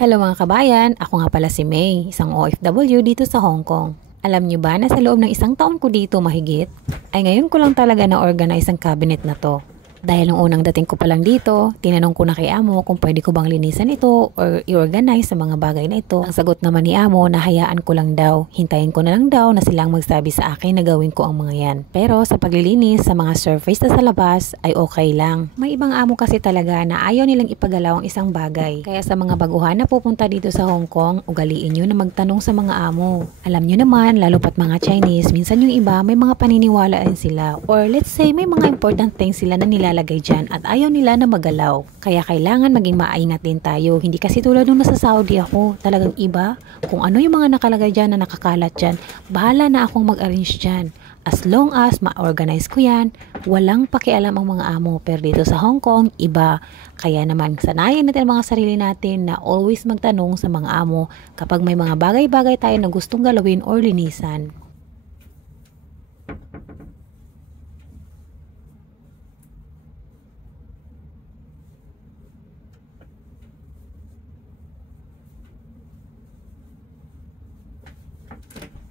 Hello mga kabayan, ako nga pala si May, isang OFW dito sa Hong Kong. Alam nyo ba na sa loob ng isang taon ko dito mahigit, ay ngayon ko lang talaga na-organize ang cabinet na to. Dahil nung unang dating ko pa lang dito, tinanong ko na kay Amo kung pwede ko bang linisan ito or i-organize sa mga bagay na ito. Ang sagot naman ni Amo na hayaan ko lang daw, hintayin ko na lang daw na silang magsabi sa akin na gawin ko ang mga yan. Pero sa paglilinis sa mga surface na sa labas ay okay lang. May ibang amo kasi talaga na ayaw nilang ipagalaw ang isang bagay. Kaya sa mga baguhan na pupunta dito sa Hong Kong, ugaliin nyo na magtanong sa mga amo. Alam nyo naman, lalo pat mga Chinese, minsan yung iba may mga paniniwalaan sila or let's say may mga important things sila na nilalagay dyan at ayaw nila na magalaw. Kaya kailangan maging maingat din tayo. Hindi kasi tulad nung nasa Saudi ako, talagang iba. Kung ano yung mga nakalagay dyan na nakakalat dyan, bahala na akong mag-arrange dyan. As long as ma-organize ko yan, walang pakialam ang mga amo. Pero dito sa Hong Kong, iba. Kaya naman, sanayin natin ang mga sarili natin na always magtanong sa mga amo kapag may mga bagay-bagay tayo na gustong galawin or linisan.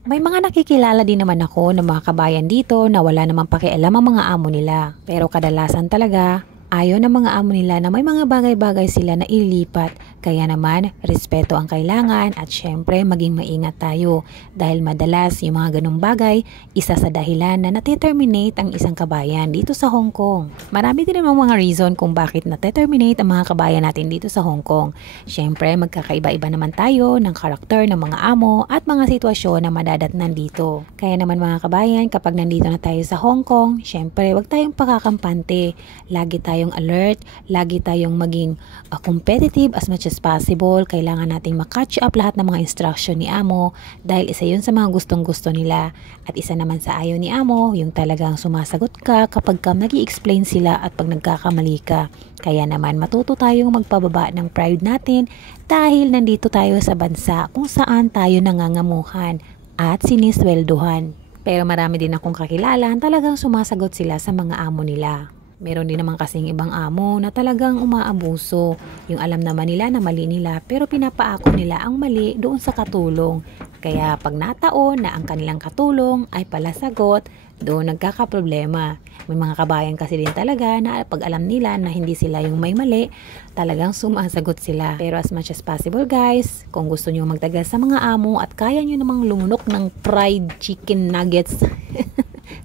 May mga nakikilala din naman ako ng mga kabayan dito na wala namang pakialam ang mga amo nila. Pero kadalasan talaga, ayaw ng mga amo nila na may mga bagay-bagay sila na ililipat. Kaya naman, respeto ang kailangan at syempre maging maingat tayo. Dahil madalas yung mga ganung bagay, isa sa dahilan na nateterminate ang isang kabayan dito sa Hong Kong. Marami din namang mga reason kung bakit nateterminate ang mga kabayan natin dito sa Hong Kong. Syempre, magkakaiba-iba naman tayo ng karakter ng mga amo at mga sitwasyon na madadatnan dito. Kaya naman mga kabayan, kapag nandito na tayo sa Hong Kong, syempre, wag tayong pakakampante. Lagi tayong alert, lagi tayong maging competitive as much as possible. Kailangan nating makatch up lahat ng mga instruction ni Amo dahil isa yun sa mga gustong-gusto nila. At isa naman sa ayaw ni Amo, yung talagang sumasagot ka kapag nag-i-explain sila at pag nagkakamali ka. Kaya naman matuto tayong magpababa ng pride natin dahil nandito tayo sa bansa kung saan tayo nangangamuhan at siniswelduhan. Pero marami din akong kakilala talagang sumasagot sila sa mga amo nila. Meron din naman kasing ibang amo na talagang umaabuso. Yung alam naman nila na mali nila pero pinapaako nila ang mali doon sa katulong. Kaya pag nataon na ang kanilang katulong ay palasagot, doon nagkakaproblema. May mga kabayan kasi din talaga na pag alam nila na hindi sila yung may mali, talagang sumasagot sila. Pero as much as possible guys, kung gusto nyo magtagal sa mga amo at kaya nyo namang lumunok ng fried chicken nuggets,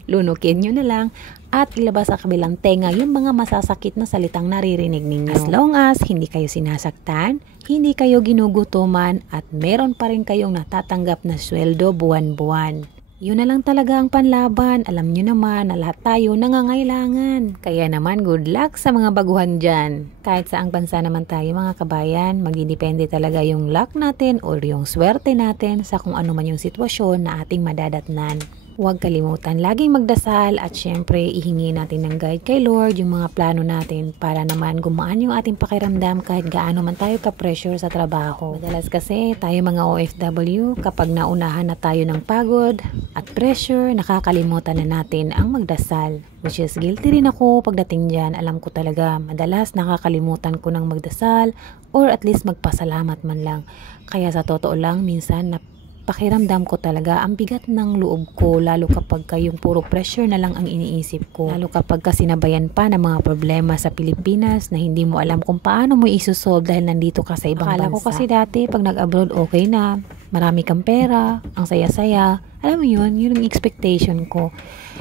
lunukin nyo na lang at ilabas sa kabilang tenga yung mga masasakit na salitang naririnig ninyo. As long as hindi kayo sinasaktan, hindi kayo ginugutuman at meron pa rin kayong natatanggap na sweldo buwan-buwan. Yun na lang talaga ang panlaban. Alam nyo naman na lahat tayo nangangailangan. Kaya naman good luck sa mga baguhan dyan. Kahit saang bansa naman tayo mga kabayan, magdidepende talaga yung luck natin o yung swerte natin sa kung ano man yung sitwasyon na ating madadatnan. Huwag kalimutan laging magdasal at syempre ihingi natin ng guide kay Lord yung mga plano natin para naman gumaan yung ating pakiramdam kahit gaano man tayo ka-pressure sa trabaho. Madalas kasi tayo mga OFW kapag naunahan na tayo ng pagod at pressure, nakakalimutan na natin ang magdasal. Which is guilty rin ako pagdating dyan. Alam ko talaga madalas nakakalimutan ko ng magdasal or at least magpasalamat man lang. Kaya sa totoo lang minsan pakiramdam ko talaga ang bigat ng loob ko lalo kapag yung puro pressure na lang ang iniisip ko. Lalo kapag sinabayan pa ng mga problema sa Pilipinas na hindi mo alam kung paano mo isusolve dahil nandito ka sa ibang bansa. Akala ko kasi dati pag nag-abroad okay na, marami kang pera, ang saya-saya. Alam mo yun ang expectation ko.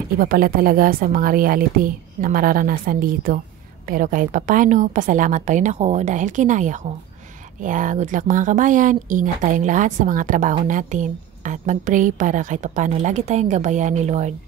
Iba pala talaga sa mga reality na mararanasan dito. Pero kahit papano, pasalamat pa rin ako dahil kinaya ko. Kaya good luck mga kabayan, ingat tayong lahat sa mga trabaho natin at mag-pray para kahit papano lagi tayong gabayan ni Lord.